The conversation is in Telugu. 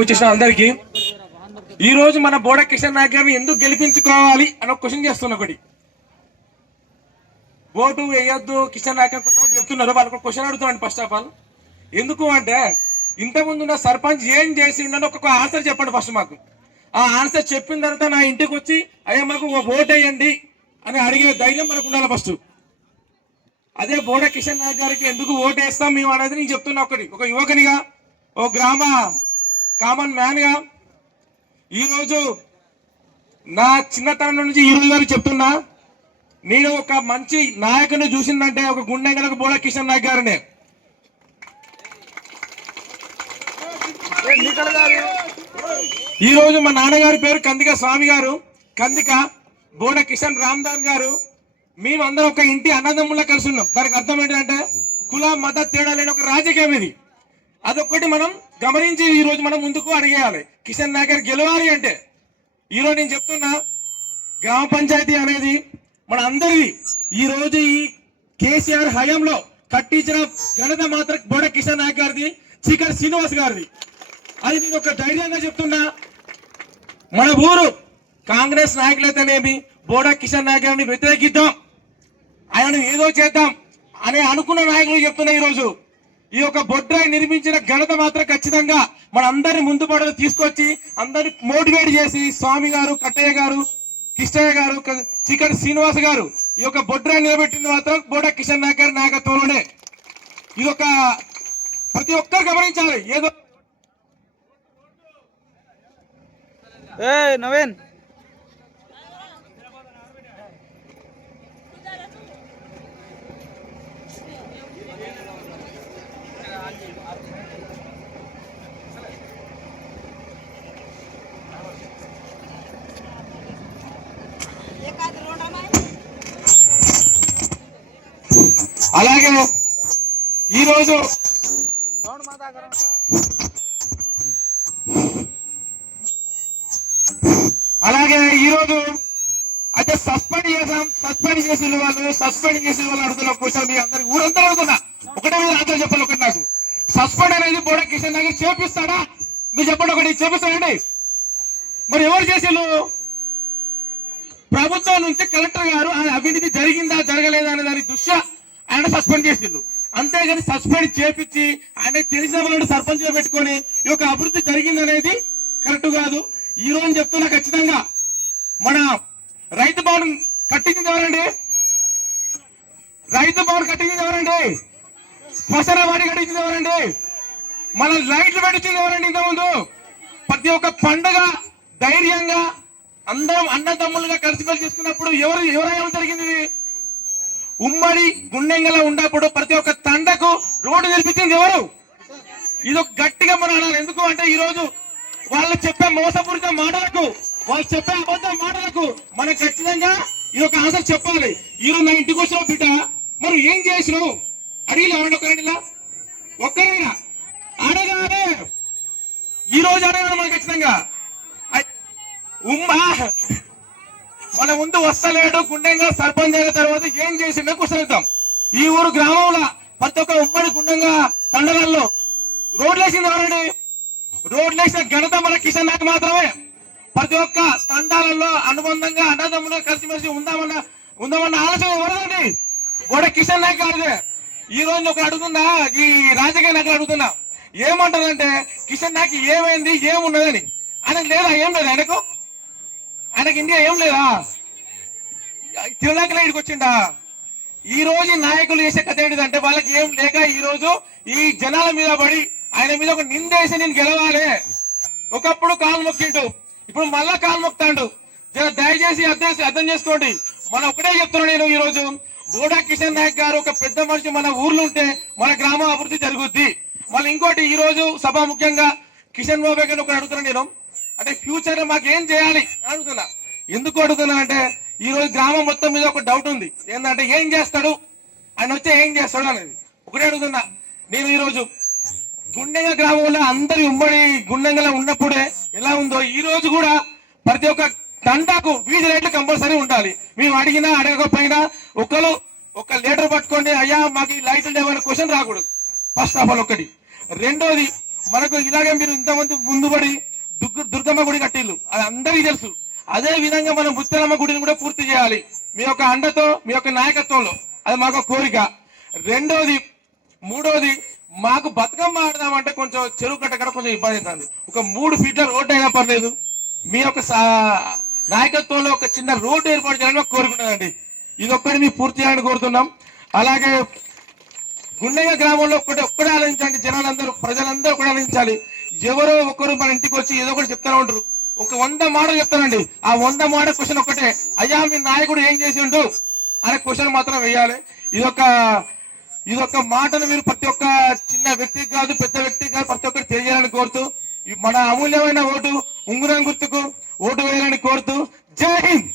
వచ్చేసిన అందరికి ఈ రోజు మన బోడ కిషన్ నాయక్ గారిని ఎందుకు గెలిపించుకోవాలి అని ఒక క్వశ్చన్ చేస్తున్నా. ఒకటి ఓటు వేయొద్దు కిషన్ నాయక్ కొంతమంది చెప్తున్నారు, వాళ్ళకి క్వశ్చన్ అడుగుతున్నాను. ఫస్ట్ ఆఫ్ ఆల్ ఎందుకు అంటే ఇంతకుముందు ఉన్న సర్పంచ్ ఏం చేసిండని ఒక్కొక్క ఆన్సర్ చెప్పండి ఫస్ట్ మాకు. ఆ ఆన్సర్ చెప్పిన తర్వాత నా ఇంటికి వచ్చి అయ్యా మాకు ఓటు వేయండి అని అడిగే ధైర్యం మనకు ఉండాలి ఫస్ట్. అదే బోడ కిషన్ నాయక్ గారికి ఎందుకు ఓటు వేస్తాం మేము అనేది నేను చెప్తున్నా. ఒక యువకునిగా, ఓ గ్రామ కామన్ మ్యాన్ గా ఈరోజు నా చిన్నతనం నుంచి ఈ రోజు గారికి చెప్తున్నా, నేను ఒక మంచి నాయకుని చూసిందంటే ఒక గుండెంగలకు బోడ కిషన్ నాయక్ గారినే. ఈ రోజు మా నాన్నగారి పేరు కందిక స్వామి గారు, కందిక బోడ కిషన్ రామ్దాన్ గారు. మేము అందరం ఒక ఇంటి అన్నదమ్ములా కలిసి ఉన్నాం. దానికి అర్థం ఏంటంటే కుల మత తేడా లేని ఒక రాజకీయం ఇది. అదొక్కటి మనం గమనించి ఈ రోజు మనం ముందుకు అడిగేయాలి. కిషన్ నాయక్ గారు గెలవాలి అంటే ఈరోజు నేను చెప్తున్నా, గ్రామ పంచాయతీ అనేది మన అందరిది. ఈ రోజు ఈ కేసీఆర్ హయాంలో కట్టించిన ఘనత మాత్రం బోడ కిషన్ నాయక్ గారిది, చీకటి శ్రీనివాస్ గారిది. అది నేను ఒక ధైర్యంగా చెప్తున్నా. మన ఊరు కాంగ్రెస్ నాయకులైతేనేమి బోడ కిషన్ నాయక్ గారిని వ్యతిరేకిద్దాం, ఆయనను ఏదో చేద్దాం అని అనుకున్న నాయకులు చెప్తున్నా. ఈరోజు ఈ యొక్క బొడ్రాయి నిర్మించిన ఘనత మాత్రం ఖచ్చితంగా మన అందరిని ముందు పడవ తీసుకొచ్చి అందరిని మోటివేట్ చేసి స్వామి గారు, కట్టయ్య గారు, కిష్టయ్య గారు, చీకటి శ్రీనివాస్ గారు ఈ యొక్క బొడ్రాయి నిలబెట్టింది మాత్రం బోడ కిషన్ నాయక్ గారి నాయకత్వంలోనే. ఇది ఒక ప్రతి ఒక్కరు గమనించాలి. ఏదో నవీన్ అలాగే ఈరోజు అయితే సస్పెండ్ చేసిన వాళ్ళు అడుగుతున్న క్వశ్చన్ మీ అందరికి ఊరందరూ అడుగుతున్నా. ఒకటే ఆన్సర్ చెప్పాలి. ఒకటి నాకు సస్పెండ్ అనేది బోడ కిషన్ నాయక్ చేపిస్తాడా? మీరు చెప్పండి. ఒకటి చేపిస్తాడండి. మరి ఎవరు చేసేళ్ళు? ప్రభుత్వం నుంచి కలెక్టర్ గారు అవినీతి జరిగిందా జరగలేదా అనే దాని దృష్ట్యా ఆయన సస్పెండ్ చేసిండు. అంతేగాని సస్పెండ్ చేపించి ఆయన తెలిసిన వాళ్ళని సర్పంచ్ గా పెట్టుకొని ఈ యొక్క అభివృద్ధి జరిగిందనేది కరెక్ట్ కాదు. ఈ రోజు చెప్తున్నా, ఖచ్చితంగా మన రైతు భవన్ కట్టించింది ఎవరండి? రైతు భవన్ కట్టించింది ఎవరండి? శ్మశాన వాడి కట్టించింది ఎవరండి? మన లైట్లు పెట్టించింది ఎవరండి? ఇంతకుముందు ప్రతి ఒక్క పండుగ ధైర్యంగా అందరం అన్నదమ్ములుగా కలిసిమెలిసి చేసుకున్నప్పుడు ఎవరైనా జరిగింది. ఉమ్మడి గుండెంగల ఉన్నప్పుడు ప్రతి ఒక్క తండకు రోడ్డు నిలిపించింది ఎవరు? ఇది ఒక గట్టిగా మనం అనాలి. ఎందుకు అంటే ఈ రోజు వాళ్ళు చెప్పే మోసపూరిత మాటలకు, వాళ్ళు చెప్పే అబద్ధ మాటలకు మనం ఖచ్చితంగా ఇది ఒక ఆన్సర్ చెప్పాలి. ఈ రోజు నా ఇంటికి వచ్చిన బిడ్డ మరి ఏం చేసినావు అడిగి ఎవరండి? ఒక్కరైనా అడగాలి. ఈ రోజు అడగాలి మనం ఖచ్చితంగా. మన ముందు వస్తలేడు గుండెంగా సర్పంచ్ అయిన తర్వాత ఏం చేసిండో కుసరిద్దాం. ఈ ఊరు గ్రామంలో ప్రతి ఒక్క ఉమ్మడి గుండెంగా తండలలో రోడ్లు వేసింది ఎవరండి? రోడ్లు వేసిన ఘనత మన కిషన్ నాయక్ మాత్రమే. ప్రతి ఒక్క తండాలలో అనుబంధంగా అన్నదమ్ములుగా కలిసిమెలిసి ఉందామన్న ఆలోచన ఎవరండి? బోడ కిషన్ నాయక్ గారిదే. ఈ రోజు ఒకరు అడుగుతున్నా, ఈ రాజకీయ నాయకులు అడుగుతున్నా, ఏమంటారంటే కిషన్ నాయక్ ఏమైంది ఏమున్నదని. ఆయనకు లేదా? ఏం లేదు ఆయనకి ఇండియా ఏం లేదా? తిరునాకల ఇడికి వచ్చిండా? ఈ రోజు నాయకులు చేసే కథ ఏంటిదంటే వాళ్ళకి ఏం లేక ఈ రోజు ఈ జనాల మీద పడి ఆయన మీద ఒక నిందేసి నేను గెలవాలి. ఒకప్పుడు కాలు మొక్కిండు, ఇప్పుడు మళ్ళా కాలు మొక్తాడు. దయచేసి అర్థం చేసుకోండి. మనం ఒకటే చెప్తున్నా, నేను ఈ రోజు బోడ కిషన్ నాయక్ గారు ఒక పెద్ద మనిషి మన ఊర్లో ఉంటే మన గ్రామం అభివృద్ధి జరుగుద్ది. మళ్ళీ ఇంకోటి ఈ రోజు సభ ముఖ్యంగా కిషన్ బాబు గారిని ఒకటి అడుగుతున్నా నేను, అంటే ఫ్యూచర్ లో మాకు ఏం చేయాలి అడుగుతున్నా. ఎందుకు అడుగుతున్నా అంటే ఈ రోజు గ్రామం మొత్తం మీద ఒక డౌట్ ఉంది. ఏంటంటే ఏం చేస్తాడు ఆయన వచ్చి ఏం చేస్తాడు అనేది ఒకటే అడుగుతున్నా. నేను ఈ రోజు గుండెంగ గ్రామంలో అందరి ఉమ్మడి గుండెంగలో ఉన్నప్పుడే ఎలా ఉందో ఈ రోజు కూడా ప్రతి ఒక్క తండాకు వీధి లైట్లు కంపల్సరీ ఉండాలి. మేము అడిగినా అడగకపోయినా ఒకరు ఒక లీటర్ పట్టుకోండి, అయ్యా మాకు ఈ లైట్లు లేవని క్వశ్చన్ రాకూడదు. ఫస్ట్ ఆఫ్ ఆల్ ఒకటి. రెండోది, మనకు ఇలాగే మీరు ఇంతమంది ముందుబడి దుర్గమ్మ గుడి కట్టిల్లు, అది అందరికీ తెలుసు. అదే విధంగా మనం ముత్యాలమ్మ గుడిని కూడా పూర్తి చేయాలి మీ యొక్క అండతో, మీ యొక్క నాయకత్వంలో. అది మాకు కోరిక. రెండోది, మూడోది, మాకు బతుకమ్మ ఆడదామంటే కొంచెం చెరువు కట్టకడ కొంచెం ఇబ్బంది అవుతుంది. ఒక 3 ఫీట్ల రోడ్డు అయినా పర్లేదు, మీ యొక్క నాయకత్వంలో ఒక చిన్న రోడ్డు ఏర్పాటు చేయాలని మాకు కోరుకున్నదండి. ఇది ఒక్కటి మీరు పూర్తి చేయాలని కోరుతున్నాం. అలాగే గుండెగ గ్రామంలో ఒక్కడే ఆలోచించండి, జనాలందరూ, ప్రజలందరూ కూడా ఆలోచించాలి. ఎవరో ఒకరు మన ఇంటికి వచ్చి ఏదో ఒకటి చెప్తానే ఉంటారు. ఒక 100 మాటలు చెప్తానండి. ఆ 100 మాట క్వశ్చన్ ఒక్కటే, అయ్యా మీ నాయకుడు ఏం చేసి ఉండు అనే క్వశ్చన్ మాత్రం వేయాలి. ఇదొక మాటను మీరు ప్రతి ఒక్క చిన్న వ్యక్తికి కాదు, పెద్ద వ్యక్తికి కాదు, ప్రతి ఒక్కరు తెలియాలని కోరుతూ, మన అమూల్యమైన ఓటు ఉంగురం గుర్తుకు ఓటు వేయాలని కోరుతూ, జై హింద్.